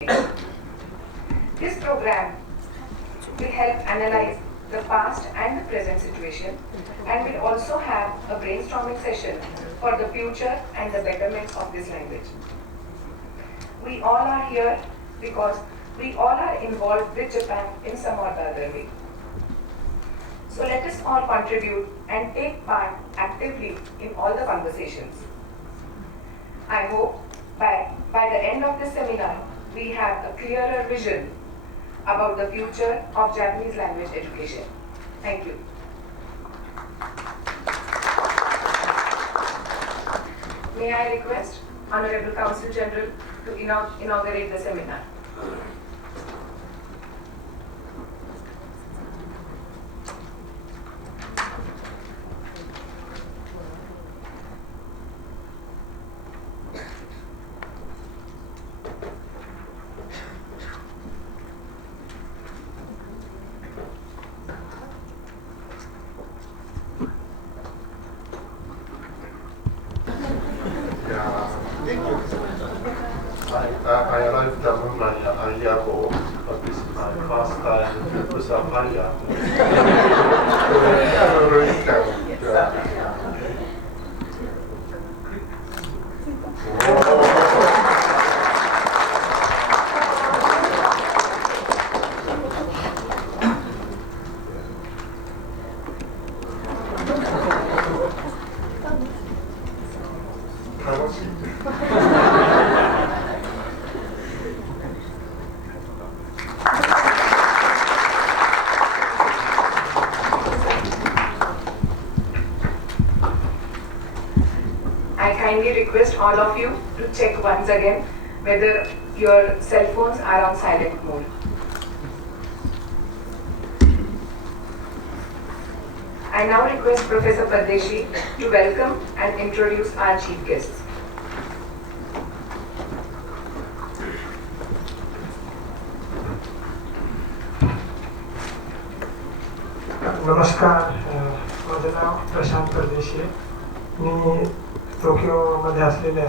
This program will help analyze the past and the present situation and will also have a brainstorming session for the future and the betterment of this language. We all are here because we all are involved with Japan in some or the other way. So let us all contribute and take part actively in all the conversations. I hope by the end of this seminar, we have a clearer vision about the future of Japanese language education. Thank you. May I request Honorable Counsel General to inaugurate the seminar. I arrived on my Ayago, but this is my first time to Sapaya. I kindly request all of you to check once again whether your cell phones are on silent mode. I now request Professor Pardeshi to welcome and introduce our chief guests. नमस्कार, माझं नाव प्रशांत परदेशी आहे. मी टोकियोमध्ये असलेल्या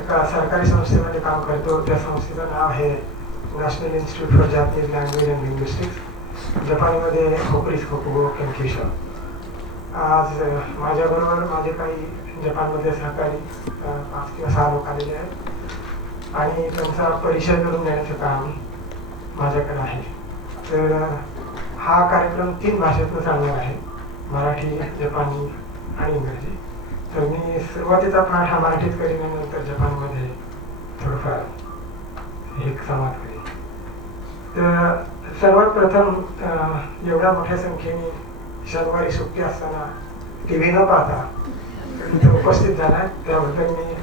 एका सरकारी संस्थेमध्ये काम करतो. त्या संस्थेचं नाव आहे national institute for Japanese language and linguistics, जपानमध्ये होकुरीस कोकुगो केंकिशो. आज माझ्याबरोबर माझे काही जपानमध्ये सहकारी 5 किंवा 6 लोक आलेले आहेत आणि त्यांचा परिचय करून देण्याचं काम माझ्याकडे आहे. तर हा कार्यक्रम 3 भाषेतून चालणार आहे, मराठी, जपानी आणि इंग्रजी. तर मी सुरुवातीचा पाठ हा मराठीत करीन आणि नंतर जपानमध्ये थोडंफार एक संवाद करीन. तर सर्वात प्रथम एवढ्या मोठ्या संख्येने शनिवारी सुट्टी असताना टी व्ही न पाहता इथे उपस्थित झाला आहे त्याबद्दल मी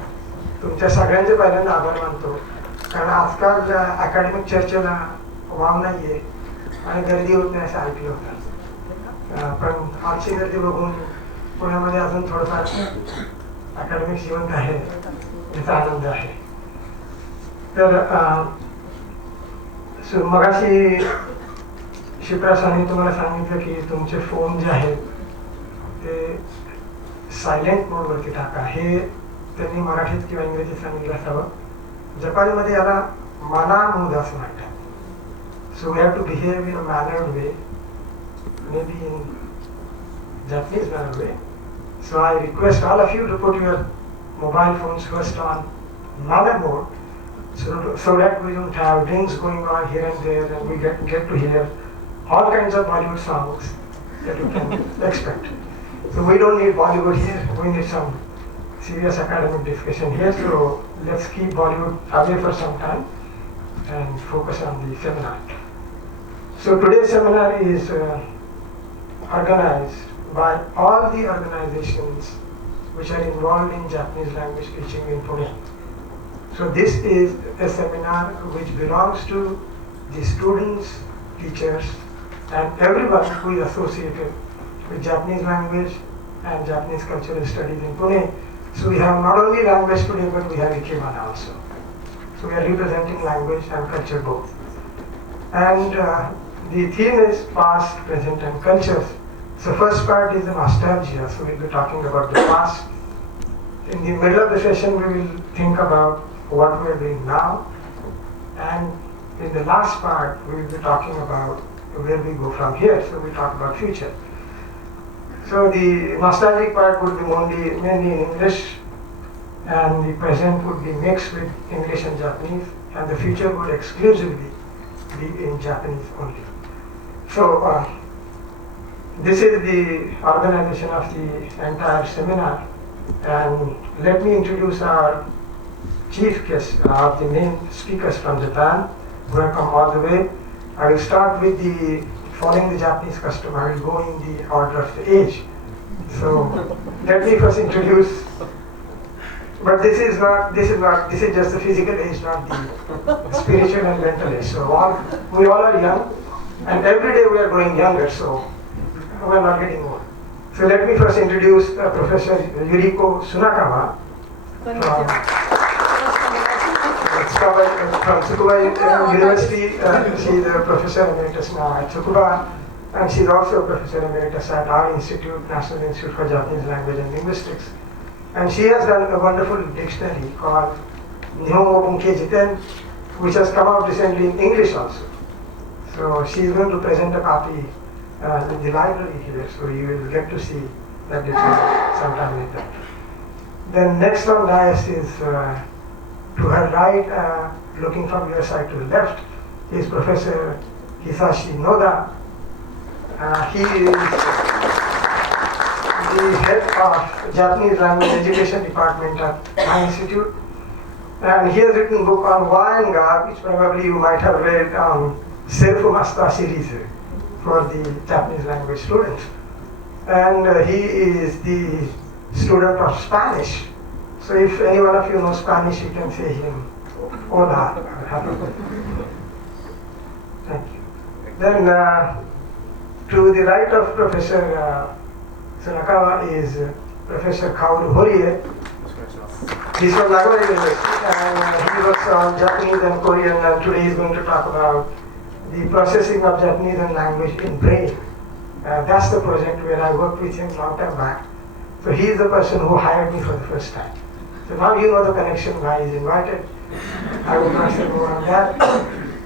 तुमच्या सगळ्यांचे पहिल्यांदा आभार मानतो. कारण आजकाल अकॅडमिक चर्चेला वाव नाही आहे आणि गर्दी होत नाही असं ऐकलं होतं. पण आजची गर्दी बघून पुण्यामध्ये अजून थोडंफार अकॅडमिक जिवंत आहे याचा आनंद आहे. तर मगाशी शिवप्रसादने तुम्हाला सांगितलं की तुमचे फोन जे आहेत ते सायलेंट मोडवरती टाका. हे त्यांनी मराठीत किंवा इंग्रजीत सांगितलं असावं. जपानीमध्ये याला माना मोड असं म्हणतात. So we have to behave in a mannered way, maybe in Japanese mannered way. So I request all of you to put your mobile phones first on manner mode, so that we don't have rings going on here and there, and we get to hear all kinds of Bollywood songs that you can expect. So we don't need Bollywood here. We need some serious academic discussion here. So let's keep Bollywood away for some time and focus on the seminar. So today's seminar is organized by all the organizations which are involved in Japanese language teaching in Pune. So this is a seminar which belongs to the students, teachers, and everyone who is associated with Japanese language and Japanese cultural studies in Pune. So we have not only language today, but we have Ikebana also. So we are representing language and culture both. And the theme is past, present, and cultures. So first part is the nostalgia. So we'll be talking about the past. In the middle of the session, we will think about what we are doing now. And in the last part, we will be talking about where we go from here. So we talk about future. So the nostalgic part would be mainly in English, and the present would be mixed with English and Japanese, and the future would exclusively be in Japanese only. So this is the organization of the entire seminar, and let me introduce our chief guests, the main speakers from Japan, who have come all the way. I will start with following the Japanese custom. I will go in the order of the age. So let me first introduce. But this is just the physical age, not the spiritual and mental age. So we all are young, and every day we are growing younger, so we are not getting old. So let me first introduce Professor Yuriko Sunakawa from Tsukuba University. She is a professor emeritus now at Tsukuba, and she is also a professor emeritus at our institute, National Institute for Japanese Language and Linguistics. And she has done a wonderful dictionary called Nihongo Bunke Jiten, which has come out recently in English also. So she is going to present a copy in the library here, so you will get to see that dictionary sometime later. Then next on dais is, to her right, looking from your side to the left, is Professor Hisashi Noda. He is the head of Japanese Language Education Department at my institute. And he has written a book on Wa and Ga, which probably you might have read on Selfu Masta series for the Japanese language students. And he is the student of Spanish. So if any one of you knows Spanish, you can say him, hola. Thank you. Then to the right of Professor Sunakawa is Professor Kaoru Horie. He's from Nagoya University, and he works on Japanese and Korean, and today he's going to talk about the processing of Japanese and language in brain. That's the project where I worked with him long time back. So he is the person who hired me for the first time. So now you know the connection, why he's invited. I will not say more on that.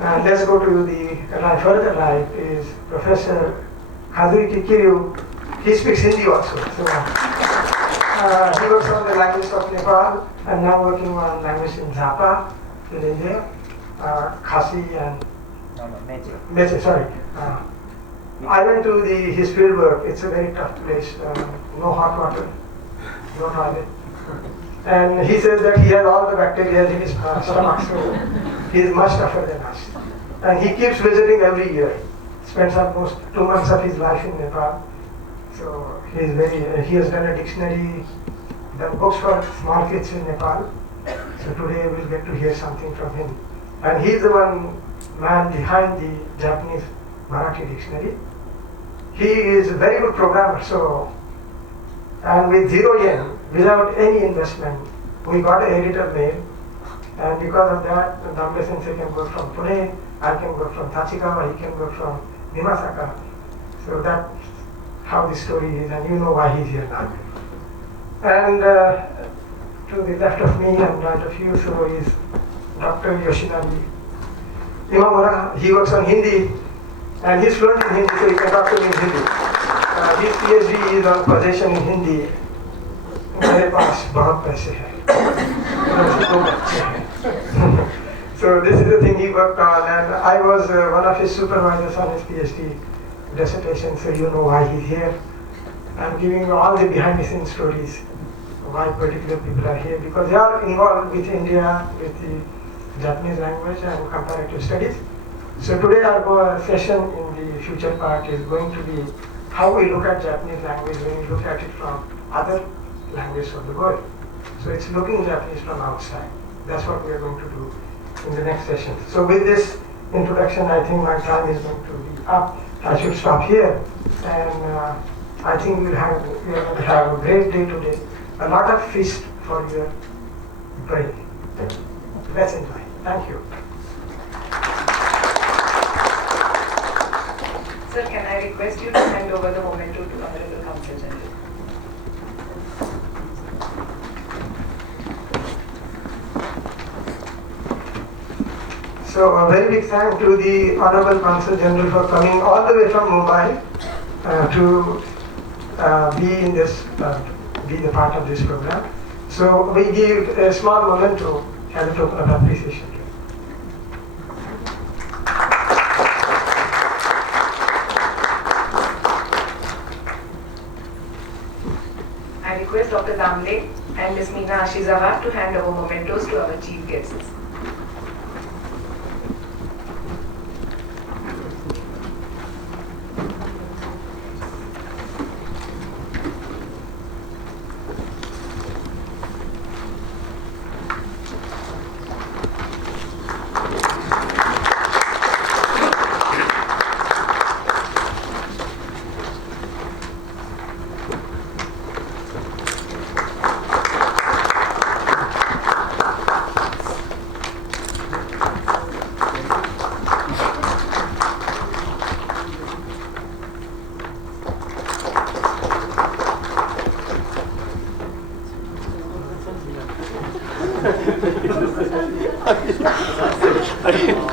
And let's go to the further right is Professor Kazuki Kiryu. He speaks Hindi also. So, he works on the language of Nepal, and now working on language in Zappa, in India, Khasi and Meche, sorry. I went to his field work. It's a very tough place. No hot water, no toilet. And he says that he has all the bacteria in his stomach, so he is much tougher than us. And he keeps visiting every year. Spends almost 2 months of his life in Nepal. So he has done a dictionary, done books for small kids in Nepal. So today we'll get to hear something from him. And he's the one man behind the Japanese Marathi dictionary. He is a very good programmer, so, and with 0 yen, without any investment, we got an editor made. And because of that, Dambe Sensei can work from Pune, I can work from Tachikawa, he can work from Nimasaka. So that's how the story is, and you know why he's here now. And to the left of me and right of you, so is Dr. Yoshinari Imamura. He works on Hindi, and he's fluent in Hindi, so he can talk to me in Hindi. His PhD is on possession in Hindi. मेरे पास बहुत पैसे हैं. So this is the thing he worked on, and I was one of his supervisors on his PhD dissertation, so you know why he's here. I'm giving you all the behind the scenes stories, why particular people are here, because they are involved with India, with the Japanese language and comparative studies. So today our session in the future part is going to be how we look at Japanese language when we look at it from other languages of the world. So it's looking Japanese from outside. That's what we are going to do in the next session. So with this introduction, I think my time is going to be up. I should stop here, and I think we are going to have a great day today. A lot of feast for your brain. Let's enjoy. Thank you. Sir, can I request you to hand over the memento to Honorable Counsel General? So a very big thank to the Honorable Consul General for coming all the way from Mumbai to be in this, be the part of this program. So we give a small memento as a token of appreciation. I request Dr. Damle and Ms. Meena Ashizawad to hand over mementos to our chief guests. Okay.